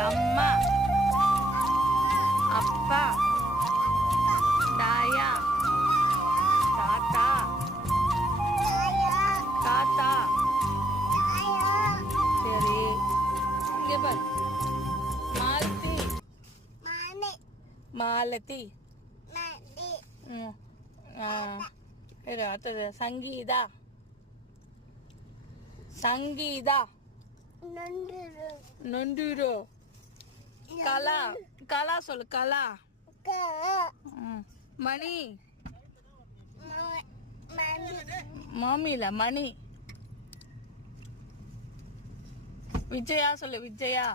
சொல்லு. அம்மா, அப்பா, தாயா, தாத்தா, தாத்தா. சரி, இங்க பாரு. மாலதி, மாலதி. இரு, அடுத்தது சங்கீதா, சங்கீதா. நொண்டுரு. கலா, கலா சொல்லு. கலா. மணி, மாமில மணி. விஜயா சொல்லு. விஜயா.